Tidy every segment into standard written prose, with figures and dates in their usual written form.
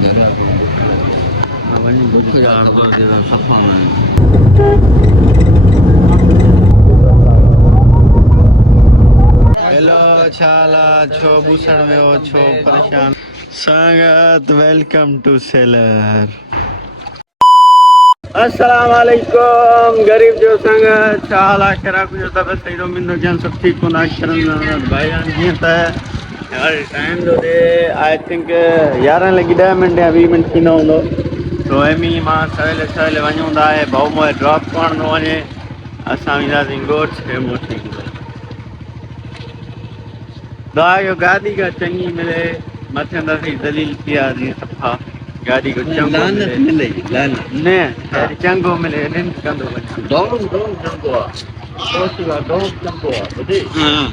Hello छाला छो बूसण में हो छो परेशान संगत वेलकम टू सेलर। अस्सलाम वालेकुम गरीब जो संगत छाला करा कुछ तब सही रो मिंदो जन सब ठीक होना करन भाई जी त यार टाइम दो दे आई थिंक 11 लगी 10 मिनट या 20 मिनट थी न होंदो तो एमी मां सवेल सवेल वञूं था भाऊ मोए ड्रॉप करण थो वञे असां वेंदासीं गोठ छे मोटी दायो गाड़ी का चंगी मिले मथे अंदर से दलील किया जी सफा गाड़ी को चंगो मिले ने चंगो मिले निन कंदो डोंग डोंग चंगो आ सोचला डोंग चंगो आ बदे हां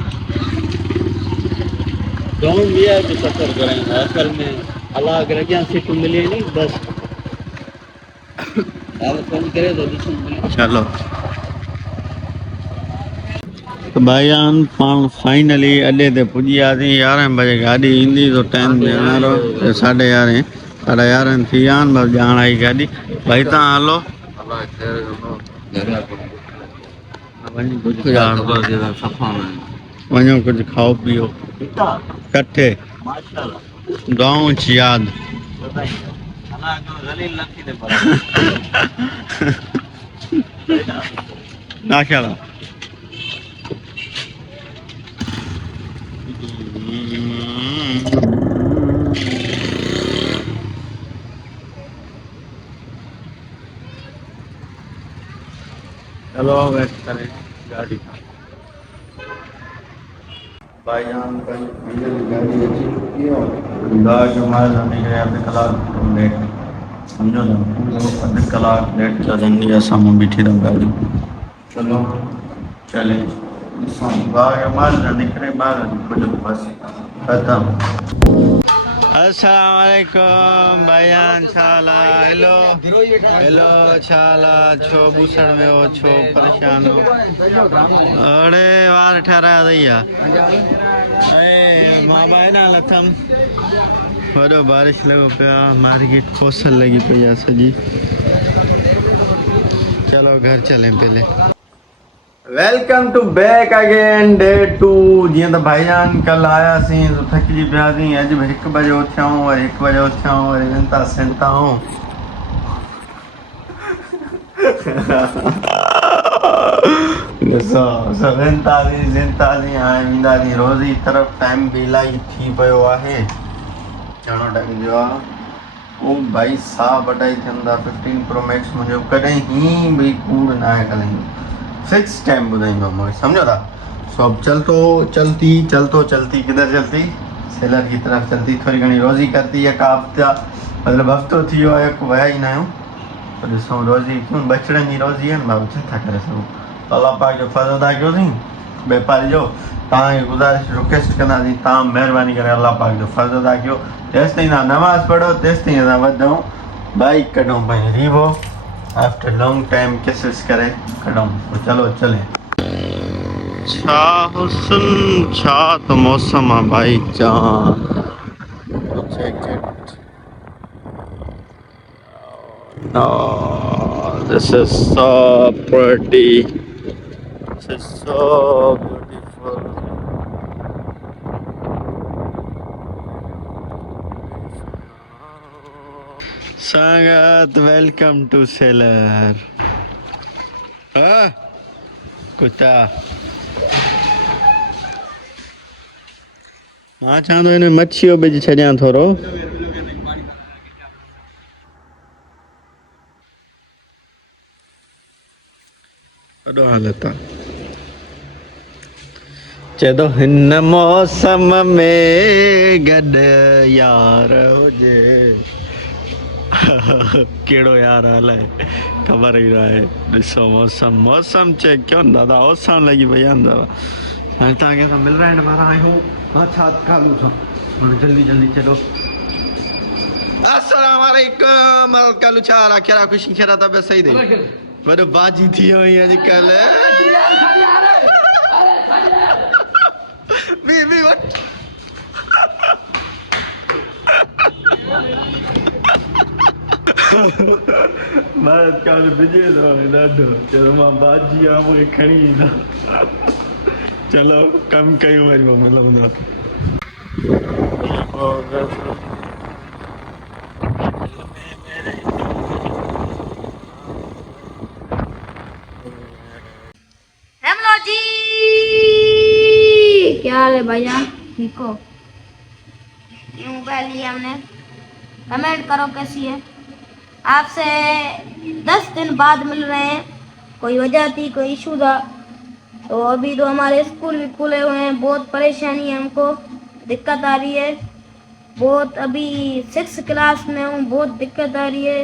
डोंग भी है जो सफर करें असल में अलग लगिया सीट मिले नहीं बस आप फोन करे तो चलो तो भाईजान पान फाइनली अड्डे ते पुॼी वियासीं 11 बजे गाॾी ईंदी तो टाइम ॾियणो 11:30 11:30 थी विया आहिनि बसि ॼाण आई गाॾी भाई तव्हां हलो वञो कुझु खाओ पीओ कट्ठे गाँव ची याद नाशाला चलो वेट करें गाड़ी भाईजान गाड़ी अच्छी चुकी है दाग हमारे जाने के आधे कलाक लेट समझो ना आधे कलाक लेट चलेंगे या सामू बीठी रहो गाड़ी चलो चले बाग हमारे जाने के बाद कुछ बस खत्म। अस्सलाम वालेकुम भाईजान छाला हेलो हेलो छाला छो बूसण में हो छो परेशान हो अरे वार ठहरा दैया ए मां बाई ना लथम वॾो बारिश लॻो पिया मार्केट कोसल लगी पई आहे सॼी चलो घर चलें पहले welcome to back again day 2 जीअं त भाईजान कल आयासीं तो थकिजी पियासीं अॼु बि 1 बजे उथियाऊं वरी 1 बजे उथियाऊं वरी विनता सिनताऊं ॾिसो असां विनतासीं सिनतासीं हाणे वेंदासीं रोज़ी तरफ़ टाइम बि इलाही थी पियो आहे घणो टाइम थियो आहे ओ भाई साहु वॾाई थियनि था 15 प्रो मैक्स मुंहिंजो कॾहिं ई भई कूड़ न आहे कॾहिं फिक्स टाइम ॿुधाईंदो मूंखे सम्झो था सब चलती किधर चलती सेलर की तरफ चलती थोड़ी घणी रोज़ी करती है का हफ़्ता मतलब हफ़्तो थी वियो आहे विया ई न आहियूं त ॾिसूं रोज़ी क्यों बचड़नि जी रोज़ी आहे न बाबू छा था करे सघूं अल्लाह पाक जो फज़ल अदा कयोसीं वापारी जो तव्हांखे गुज़ारिश रिक्वेस्ट कंदासीं तव्हां महिरबानी करे अल्लाह पाक जो फर्ज़ अदा कयो जेसिताईं तव्हां नमाज़ पढ़ो तेसिताईं असां वधूं बाइक कढूं पंहिंजी Revo after long time cases करे कढूं तो चलो चले छा हुस्न छा तो मौसम आहे भाई जान no this is so pretty this is so beautiful Sangat welcome to seller कुत्ता मां चवां थो हिन मच्छी जो विझी छॾियां थोरो वॾो हालत आहे चए थो हिन मौसम में गॾु यार हुजे कहिड़ो यार हाल आहे ख़बर ई न आहे ॾिसो मौसम चेक कयो न दादा ओसण लॻी पई आहे न दादा हाणे तव्हांखे असां मिलराइण वारा आहियूं हथ कालू था हाणे जल्दी चलो अस्सलाम वालेकुम कालू छा हाल आहे कहिड़ा ख़ुशी कहिड़ा तबियत सही अथई वॾो बाजी थी वियो आहीं अॼुकल्ह बी वट भारत काल विजय थो ॾाढो चलो मां बाजी आ मूंखे खणी ईंदा चलो कमु कयूं वरी मां मिलंदा हेलो जी, क्या हाल है भैया? ठीक हो? ये मोबाइल लिया हमने, कमेंट करो कैसी है। आपसे 10 दिन बाद मिल रहे हैं, कोई वजह थी, कोई इशू था, तो अभी तो हमारे स्कूल भी खुले हुए हैं, बहुत परेशानी है हमको, दिक्कत आ रही है बहुत। अभी 6 क्लास में हूँ, बहुत दिक्कत आ रही है।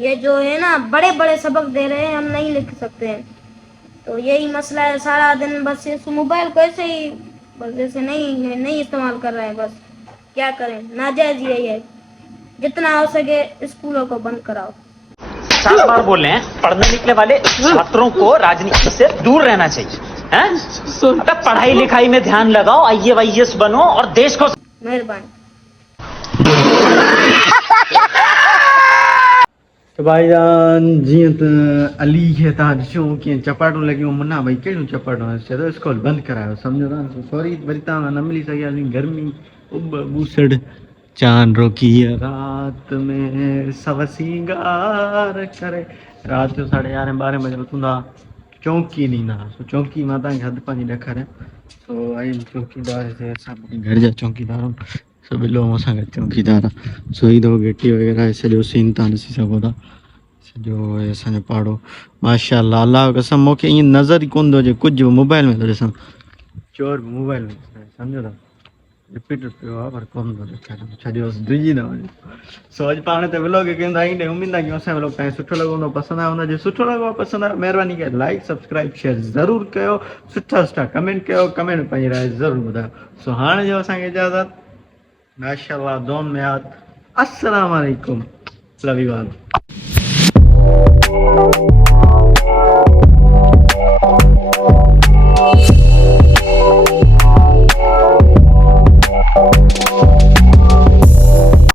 ये जो है ना बड़े बड़े सबक दे रहे हैं, हम नहीं लिख सकते हैं, तो यही मसला है। सारा दिन बस इस मोबाइल को ऐसे ही बस ऐसे नहीं इस्तेमाल कर रहे हैं। बस क्या करें, नाजायज यही है, जितना हो सके स्कूलों को बंद कराओ। 7 बार बोल रहे हैं पढ़ने निकले वाले छात्रों को राजनीति से दूर रहना चाहिए हैं? अबे पढ़ाई लिखाई में ध्यान लगाओ, IAS बनो और देश को। मेहरबानी। तो भाईजान जीअं त अली खे तव्हां ॾिसो कीअं चपाटूं लॻियूं मना भई कहिड़ियूं चपाटूं चए थो स्कूल बंदि करायो सम्झो था सॉरी वरी तव्हां न मिली सघियासीं गर्मी उब बूसड़ चांद रोकी रात में सव सिंगार करे राति जो 11:30 12 बजे उथूं था चौकी ॾींदा सो चौकी मां तव्हांखे हद पंहिंजी ॾेखारियां सो आई चौकीदार से असां घर जा चौकीदार आहियूं सो बिलो असां गॾु चौकीदार आहे सो ई दफ़ो गेटी वग़ैरह सॼो सीन तव्हां ॾिसी सघो था सॼो आहे असांजो पाड़ो माशाअल्लाह अलाह कसम मूंखे ईअं नज़र ई कोन थो अचे कुझु मोबाइल में थो ॾिसां चोर बि मोबाइल में सम्झो था रिपीट पियो आहे पर कोन थो ॾेखारे छॾियो डिॼी न वञे सो अॼु पाण ते व्लॉग कंदा आहियूं उमेद आहे की असांजो व्लॉग तव्हांखे सुठो लॻो हूंदो पसंदि आयो हूंदो जे सुठो लॻो पसंदि आयो महिरबानी करे लाइक सब्सक्राइब शेयर ज़रूरु कयो सुठा कमेंट कयो कमेंट में पंहिंजी राय ज़रूरु ॿुधायो सो हाणे जो असांखे इजाज़त माशाअल्लाह दोन में याद अस्सलाम वालेकुम लव यू ऑल